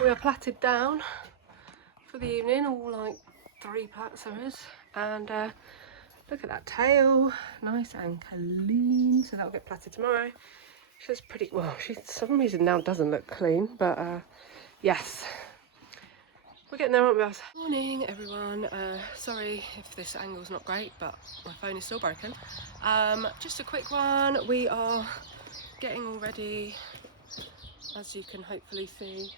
We are plaited down for the evening, all like 3 plaits there is. And look at that tail, nice and clean. So that'll get plaited tomorrow. She's pretty, well, she for some reason now doesn't look clean, but yes. We're getting there, aren't we, guys? Morning, everyone. Sorry if this angle's not great, but my phone is still broken. Just a quick one. We are getting all ready, as you can hopefully see,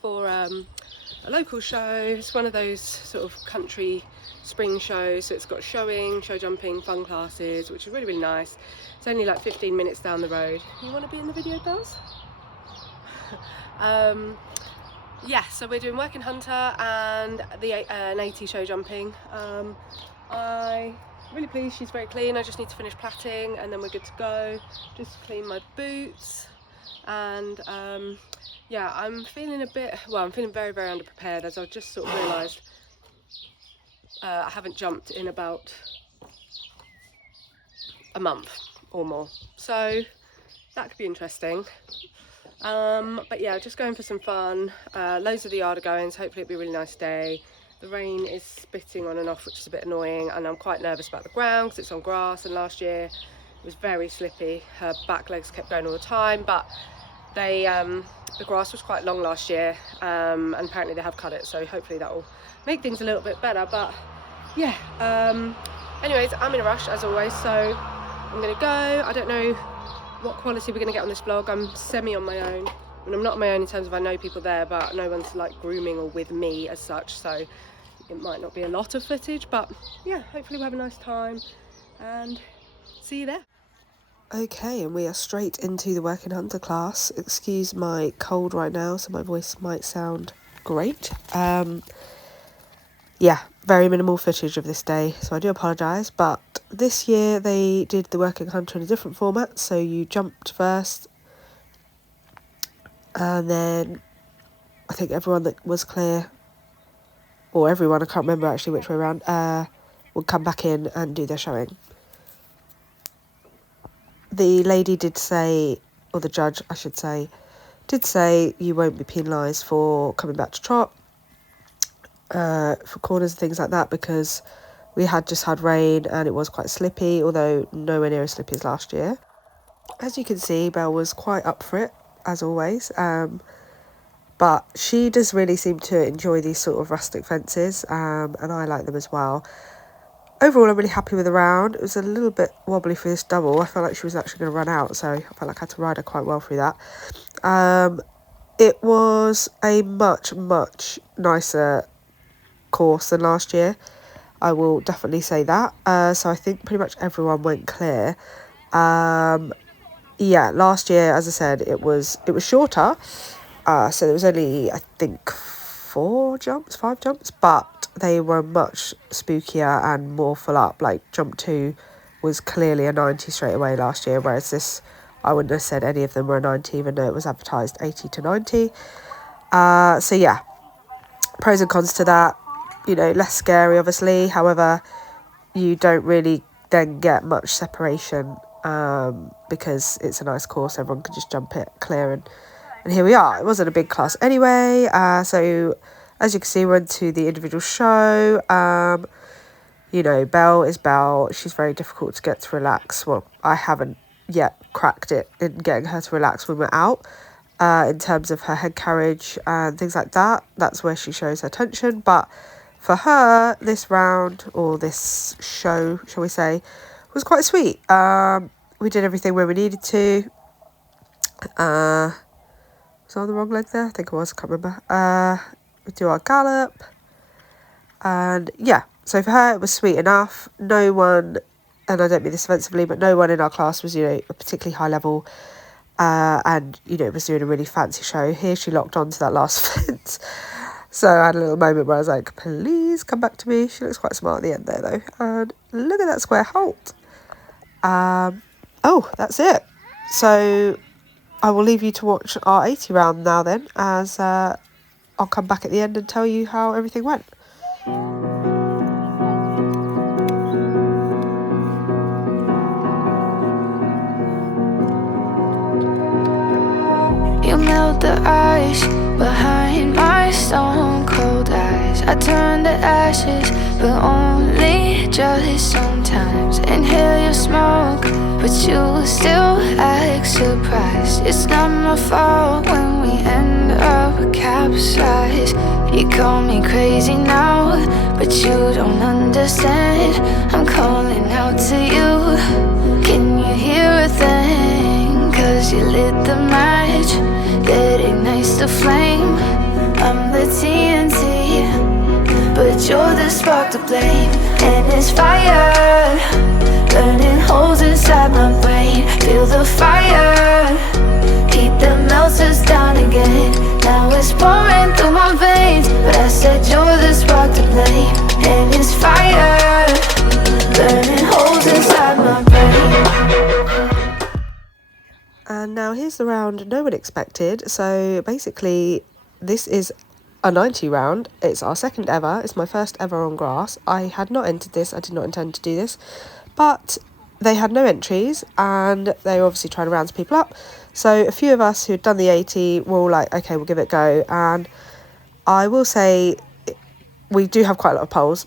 for a local show. It's one of those sort of country spring shows, so it's got showing, show jumping, fun classes, which is really, really nice. It's only like 15 minutes down the road. You want to be in the video, girls? Yeah, so we're doing Working Hunter and the an 80 show jumping. I'm really pleased, she's very clean. I just need to finish plaiting and then we're good to go. Just clean my boots and yeah, I'm feeling a bit, well, I'm feeling very, very underprepared, as I've just sort of realised I haven't jumped in about a month or more. So that could be interesting. But yeah, just going for some fun. Loads of the yard are going, so hopefully it'll be a really nice day. The rain is spitting on and off, which is a bit annoying, and I'm quite nervous about the ground because it's on grass, and last year it was very slippy. Her back legs kept going all the time, but they the grass was quite long last year, and apparently they have cut it, so hopefully that will make things a little bit better. But yeah, anyways, I'm in a rush as always, so I'm gonna go. I don't know what quality we're going to get on this vlog. I'm semi on my own. I mean, I'm not on my own in terms of I know people there, but no one's like grooming or with me as such, so it might not be a lot of footage, but yeah, hopefully we'll have a nice time and see you there. Okay, and we are straight into the Working Hunter class. Excuse my cold right now, so my voice might sound great. Yeah, very minimal footage of this day, so I do apologise, but this year they did the Working Hunter in a different format, so you jumped first, and then I think everyone that was clear, or everyone, I can't remember actually which way around, would come back in and do their showing. The lady did say, or the judge I should say, did say you won't be penalised for coming back to trot, for corners and things like that, because we had just had rain and it was quite slippy, although nowhere near as slippy as last year. As you can see, Belle was quite up for it, as always, but she does really seem to enjoy these sort of rustic fences, and I like them as well. Overall, I'm really happy with the round. It was a little bit wobbly for this double. I felt like she was actually going to run out, so I felt like I had to ride her quite well through that. It was a much, much nicer course than last year. I will definitely say that. So I think pretty much everyone went clear. Yeah, last year, as I said, it was shorter. So there was only, I think, 5 jumps, but they were much spookier and more full up. Like jump 2 was clearly a 90 straight away last year, whereas this, I wouldn't have said any of them were a 90, even though it was advertised 80 to 90. So yeah, pros and cons to that. You know, less scary, obviously. However, you don't really then get much separation, because it's a nice course. Everyone can just jump it clear, and here we are. It wasn't a big class anyway. So as you can see, we're into the individual show. You know, Belle is Belle. She's very difficult to get to relax. Well, I haven't yet cracked it in getting her to relax when we're out. In terms of her head carriage and things like that, that's where she shows her tension. But for her, this round, or this show, shall we say, was quite sweet. We did everything where we needed to. Was I on the wrong leg there? I think I was, I can't remember. We do our gallop. And yeah, so for her, it was sweet enough. No one, and I don't mean this offensively, but no one in our class was, you know, a particularly high level. And, you know, was doing a really fancy show. Here she locked onto that last fence. So I had a little moment where I was like, please come back to me. She looks quite smart at the end there, though. And look at that square halt. Oh, that's it. So I will leave you to watch our 80 round now then, as I'll come back at the end and tell you how everything went. You melt the ice behind my stone cold eyes. I turn to ashes, but only just sometimes. Inhale your smoke, but you still act surprised. It's not my fault when we end up capsized. You call me crazy now, but you don't understand. I'm calling out to you. Can you hear a thing? 'Cause you lit the match that ignites the flame. I'm the TNT, but you're the spark to blame. And it's fire, burning holes inside my brain. Feel the fire, heat that melts us down again. Now it's pouring through my veins, but I said you're the spark to blame. And it's fire, burning holes inside my brain. And now here's the round no one expected. So basically, this is a 90 round. It's our second ever. It's my first ever on grass. I had not entered this. I did not intend to do this. But they had no entries, and they were obviously trying to round people up. So a few of us who'd done the 80 were all like, okay, we'll give it a go. And I will say we do have quite a lot of polls.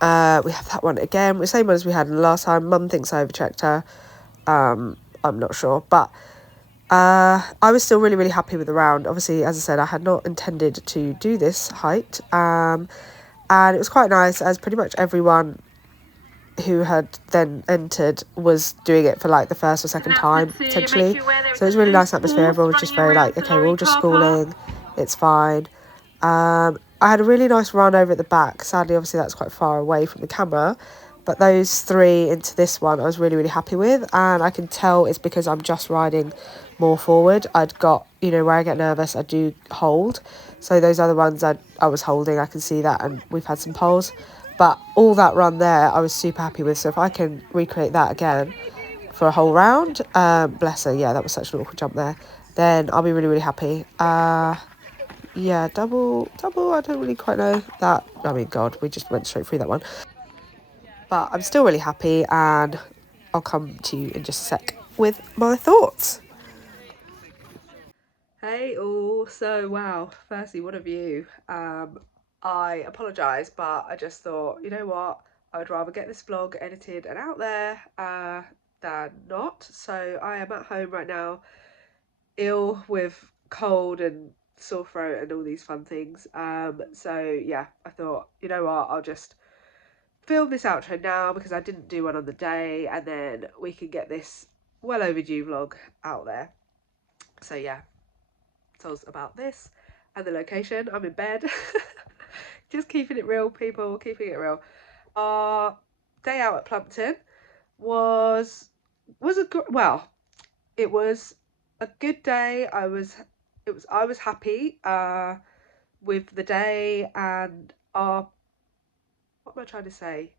We have that one again, the same one as we had last time. Mum thinks I overchecked her. I'm not sure, but I was still really, really happy with the round. Obviously, as I said, I had not intended to do this height, and it was quite nice as pretty much everyone who had then entered was doing it for like the first or second time potentially. So it was a really nice atmosphere. Everyone was just very like, okay, we're all just schooling, it's fine. I had a really nice run over at the back. Sadly, obviously that's quite far away from the camera, but those three into this one I was really, really happy with, and I can tell it's because I'm just riding more forward. I'd got, you know, where I get nervous I do hold, so those other ones I was holding, I can see that, and we've had some poles. But all that run there, I was super happy with. So if I can recreate that again for a whole round, bless her, yeah, that was such an awkward jump there, then I'll be really, really happy. Yeah, double, I don't really quite know that. I mean, God, we just went straight through that one. But I'm still really happy, and I'll come to you in just a sec with my thoughts. Hey all, so wow, firstly, what a view. I apologise, but I just thought, you know what, I would rather get this vlog edited and out there than not. So I am at home right now, ill with cold and sore throat and all these fun things. So yeah, I thought, you know what, I'll just film this outro now because I didn't do one on the day, and then we can get this well overdue vlog out there. So yeah, tells about this and the location. I'm in bed. Just keeping it real, people, keeping it real. Our day out at Plumpton was well, it was a good day. I was happy with the day, and our, what am I trying to say?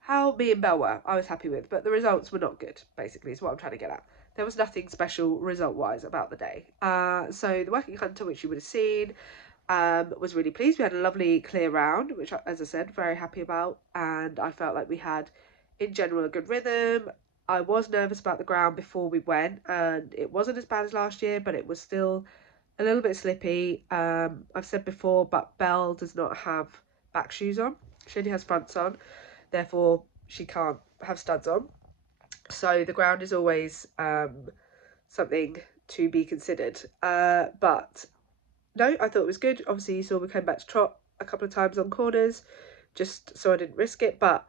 How me and Belle were, I was happy with, but the results were not good, basically, is what I'm trying to get at. There was nothing special result-wise about the day. So the Working Hunter, which you would have seen, was really pleased. We had a lovely clear round, which, as I said, very happy about, and I felt like we had, in general, a good rhythm. I was nervous about the ground before we went, and it wasn't as bad as last year, but it was still a little bit slippy. I've said before, but Belle does not have back shoes on. She only has fronts on, therefore she can't have studs on. So the ground is always something to be considered. But no, I thought it was good. Obviously, you saw we came back to trot a couple of times on corners, just so I didn't risk it. But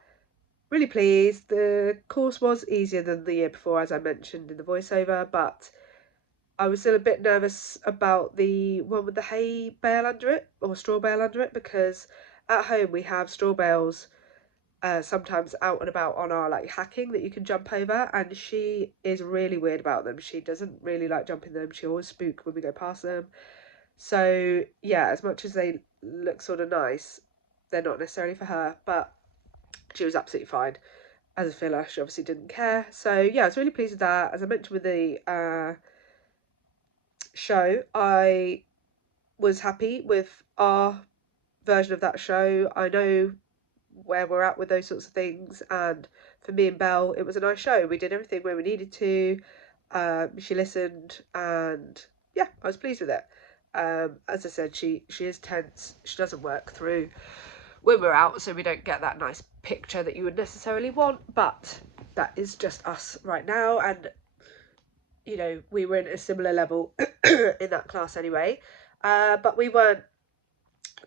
really pleased. The course was easier than the year before, as I mentioned in the voiceover, but I was still a bit nervous about the one with the hay bale under it, or straw bale under it, because at home we have straw bales sometimes out and about on our like hacking that you can jump over, and she is really weird about them. She doesn't really like jumping them. She always spook when we go past them. So yeah, as much as they look sort of nice, they're not necessarily for her, but she was absolutely fine. As a filler, she obviously didn't care. So yeah, I was really pleased with that. As I mentioned with the show, I was happy with our version of that show. I know where we're at with those sorts of things, and for me and Belle, it was a nice show. We did everything where we needed to. She listened, and yeah, I was pleased with it. As I said, she is tense. She doesn't work through when we're out, so we don't get that nice picture that you would necessarily want. But that is just us right now, and you know, we were in a similar level in that class anyway. But we weren't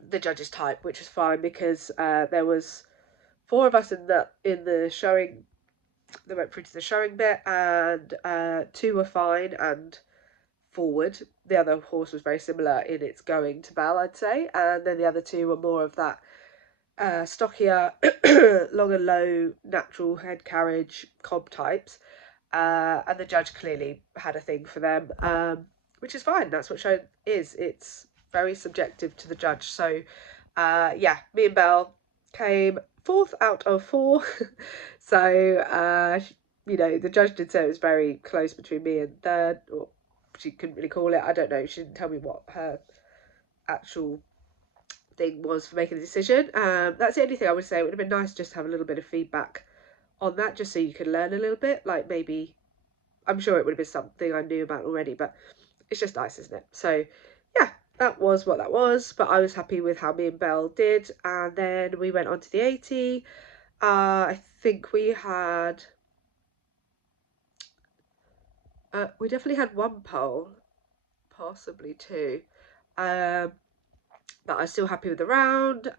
the judges type, which was fine because there was four of us in the showing that went through to the showing bit, and two were fine and forward. The other horse was very similar in its going to Bell, I'd say, and then the other two were more of that stockier, long and low, natural head carriage cob types. And the judge clearly had a thing for them, which is fine. That's what show is. It's very subjective to the judge. So, yeah, me and Belle came fourth out of four. So, you know, the judge did say it was very close between me and third, or she couldn't really call it. I don't know. She didn't tell me what her actual thing was for making the decision. That's the only thing I would say. It would have been nice just to have a little bit of feedback on that, just so you could learn a little bit. Like maybe, I'm sure it would have been something I knew about already, but it's just nice, isn't it? So yeah, that was what that was. But I was happy with how me and Belle did, and then we went on to the 80. I think we definitely had one pole, possibly two. Um, but I was still happy with the round.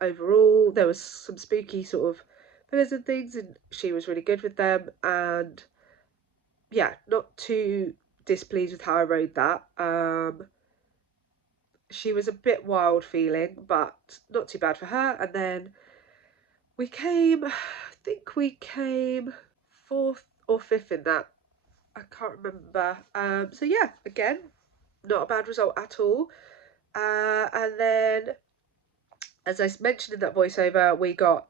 Overall, there was some spooky sort of pillars and things, and she was really good with them. And yeah, not too displeased with how I rode that. She was a bit wild feeling, but not too bad for her. And then I think we came fourth or fifth in that. I can't remember. So yeah, again, not a bad result at all. And then, as I mentioned in that voiceover, we got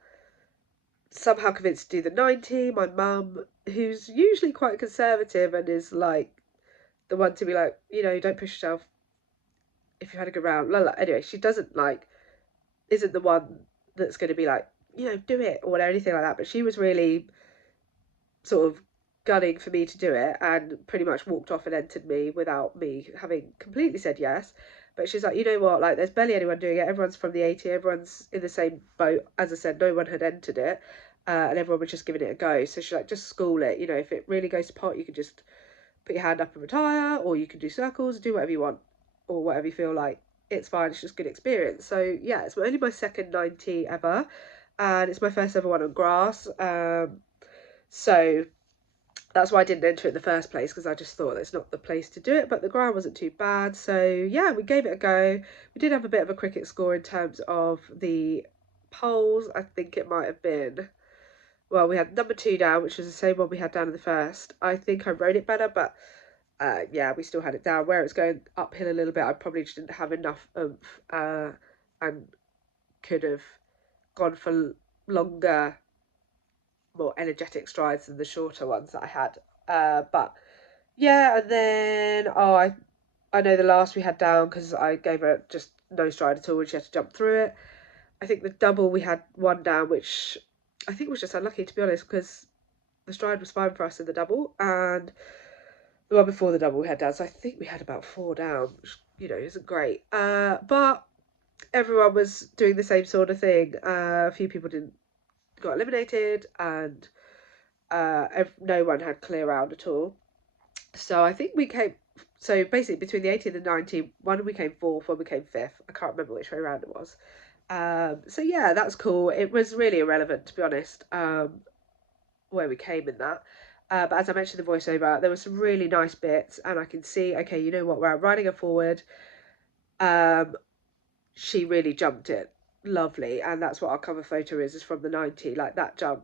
somehow convinced to do the 90. My mum, who's usually quite conservative and is like the one to be like, you know, don't push yourself if you had a good round. Anyway, she doesn't isn't the one that's going to be like, you know, do it or anything like that. But she was really sort of gunning for me to do it and pretty much walked off and entered me without me having completely said yes. But she's like, you know what, like there's barely anyone doing it. Everyone's from the 80, everyone's in the same boat. As I said, no one had entered it, and everyone was just giving it a go. So she's like, just school it. You know, if it really goes to pot, you can just put your hand up and retire, or you can do circles, do whatever you want, or whatever you feel like. It's fine, it's just good experience. So yeah, it's only my second 90 ever, and it's my first ever one on grass. So that's why I didn't enter it in the first place, because I just thought it's not the place to do it. But the ground wasn't too bad, so yeah, we gave it a go. We did have a bit of a cricket score in terms of the poles. I think it might have been, well, we had number 2 down, which was the same one we had down in the first. I think I rode it better, but yeah, we still had it down. Where it was going uphill a little bit, I probably just didn't have enough oomph, and could have gone for longer, more energetic strides than the shorter ones that I had. But yeah, and then I know the last we had down, because I gave her just no stride at all and she had to jump through it. I think the double we had one down, which I think was just unlucky, to be honest, because the stride was fine for us in the double, and the one before the double we had down. So I think we had about 4 down, which, you know, isn't great. But everyone was doing the same sort of thing. A few people didn't got eliminated, and no one had clear round at all. So I think we came. So basically, between the 80 and the 90, one we came fourth, one we came fifth. I can't remember which way around it was. So yeah, that's cool. It was really irrelevant, to be honest, where we came in that. But as I mentioned in the voiceover, there were some really nice bits, and I can see, okay, you know what, we're riding her forward. She really jumped it lovely, and that's what our cover photo is from the 90. Like that jump,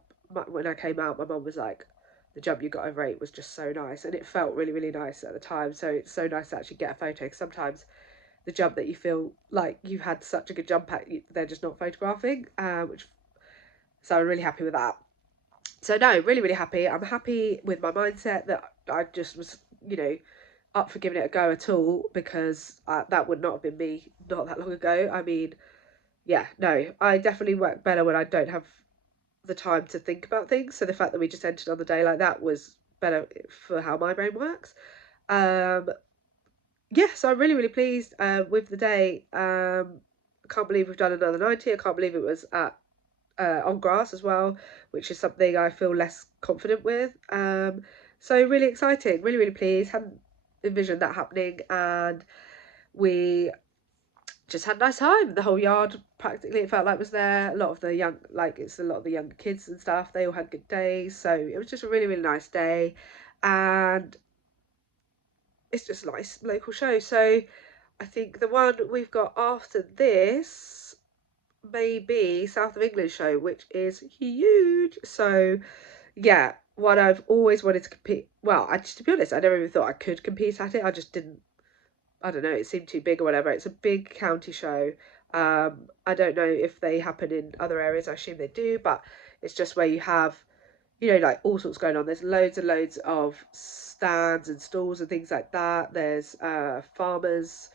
when I came out, my mum was like, the jump you got over 8 was just so nice, and it felt really, really nice at the time. So it's so nice to actually get a photo, because sometimes the jump that you feel like you've had such a good jump at, they're just not photographing, which, so I'm really happy with that. So no, really, really happy. I'm happy with my mindset that I just was, you know, up for giving it a go at all, because that would not have been me not that long ago. I mean, yeah, no, I definitely work better when I don't have the time to think about things. So the fact that we just entered on the day like that was better for how my brain works. yeah, so I'm really, really pleased with the day. I can't believe we've done another 90. I can't believe it was at on grass as well, which is something I feel less confident with. So really exciting, really, really pleased. Hadn't envisioned that happening, and we just had a nice time. The whole yard practically it felt like was there. A lot of the young, like it's a lot of the younger kids and stuff. They all had good days, so it was just a really, really nice day, and it's just a nice local show. So I think the one we've got after this may be South of England show, which is huge. So yeah, what I've always wanted to compete. Well, I just to be honest, I never even thought I could compete at it. I just didn't. I don't know. It seemed too big or whatever. It's a big county show. I don't know if they happen in other areas. I assume they do, but it's just where you have, like all sorts going on. There's loads and loads of stands and stalls and things like that. There's farmers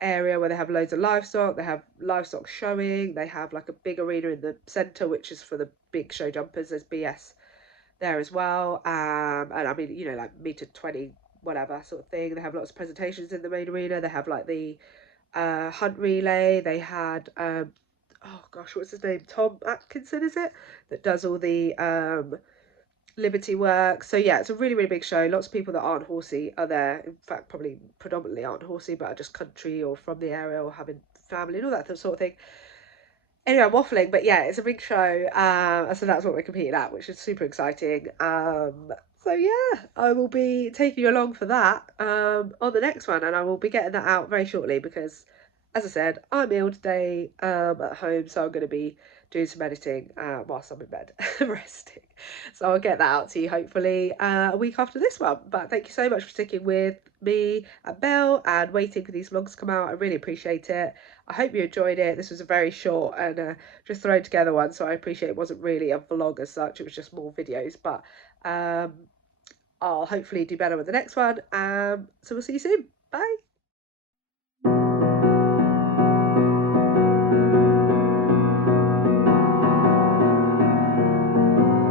area where they have loads of livestock. They have livestock showing. They have like a big arena in the centre, which is for the big show jumpers. There's BS there as well. And I mean, like meter 20, whatever sort of thing. They have lots of presentations in the main arena. They have like the hunt relay. They had, oh gosh, what's his name? Tom Atkinson, is it? That does all the Liberty work. So yeah, it's a really, really big show. Lots of people that aren't horsey are there. In fact, probably predominantly aren't horsey, but are just country or from the area or having family and all that sort of thing. Anyway, I'm waffling, but yeah, it's a big show. So that's what we're competing at, which is super exciting. So yeah, I will be taking you along for that on the next one, and I will be getting that out very shortly because, as I said, I'm ill today at home, so I'm going to be doing some editing whilst I'm in bed resting. So I'll get that out to you hopefully a week after this one. But thank you so much for sticking with me and Belle and waiting for these vlogs to come out. I really appreciate it. I hope you enjoyed it. This was a very short and just thrown together one, so I appreciate it wasn't really a vlog as such. It was just more videos, but I'll hopefully do better with the next one. So we'll see you soon. Bye.